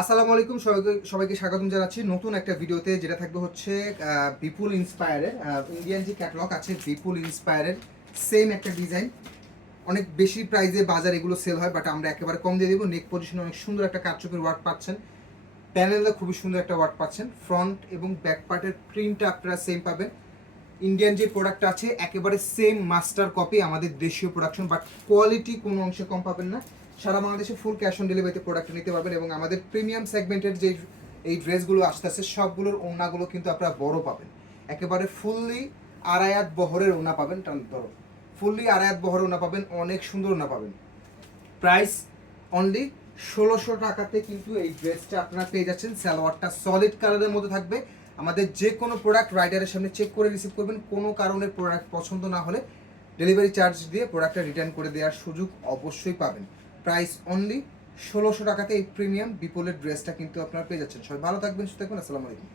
আসসালামু আলাইকুম, সবাইকে স্বাগতম জানাচ্ছি নতুন একটা ভিডিওতে, যেটা থাকবে হচ্ছে বিপুল ইন্সপায়ারের ইন্ডিয়ান যে ক্যাটালগ আছে বিপুল ইন্সপায়ারের সেম একটা ডিজাইন। অনেক বেশি প্রাইসে বাজার এগুলো সেল হয়, বাট আমরা একেবারে কম দিয়ে দেবো। নেক পজিশনে অনেক সুন্দর একটা কারচুপির ওয়ার্ক পাচ্ছেন, প্যানেলে খুবই সুন্দর একটা ওয়ার্ক পাচ্ছেন, ফ্রন্ট এবং ব্যাক পার্টের প্রিন্টটা আপনারা সেম পাবেন। ইন্ডিয়ান যে প্রোডাক্টটা আছে একেবারে সেম মাস্টার কপি আমাদের দেশীয় প্রোডাকশন, বাট কোয়ালিটি কোনো অংশে কম পাবেন না। সারা বাংলাদেশে ফুল ক্যাশ অন ডেলিভারিতে প্রোডাক্ট নিতে পারবেন, এবং আমাদের প্রিমিয়াম সেগমেন্টের যে এই ড্রেসগুলো আসতেছে সবগুলোর ওড়নাগুলো কিন্তু আপনারা বড় পাবেন। একেবারে ফুললি আড়ায়াত বহরের ওড়না পাবেন, ধরো ফুললি আড়ায়াত বহরের ওড়না পাবেন, অনেক সুন্দর ওড়না পাবেন। প্রাইস অনলি ১৬০০ টাকাতে কিন্তু এই ড্রেসটা আপনারা পেয়ে যাচ্ছেন। সালোয়ারটা সলিড কালারের মধ্যে থাকবে। আমাদের যে কোনো প্রোডাক্ট রাইডারের সামনে চেক করে রিসিভ করবেন। কোনো কারণে প্রোডাক্ট পছন্দ না হলে ডেলিভারি চার্জ দিয়ে প্রোডাক্টটা রিটার্ন করে দেওয়ার সুযোগ অবশ্যই পাবেন। প্রাইস অনলি ১৬০০ টাকাতে এই প্রিমিয়াম বিপুলের ড্রেসটা কিন্তু আপনারা পেয়ে যাচ্ছেন। সবাই ভালো থাকবেন, সুস্থ থাকবেন। আসসালামু আলাইকুম।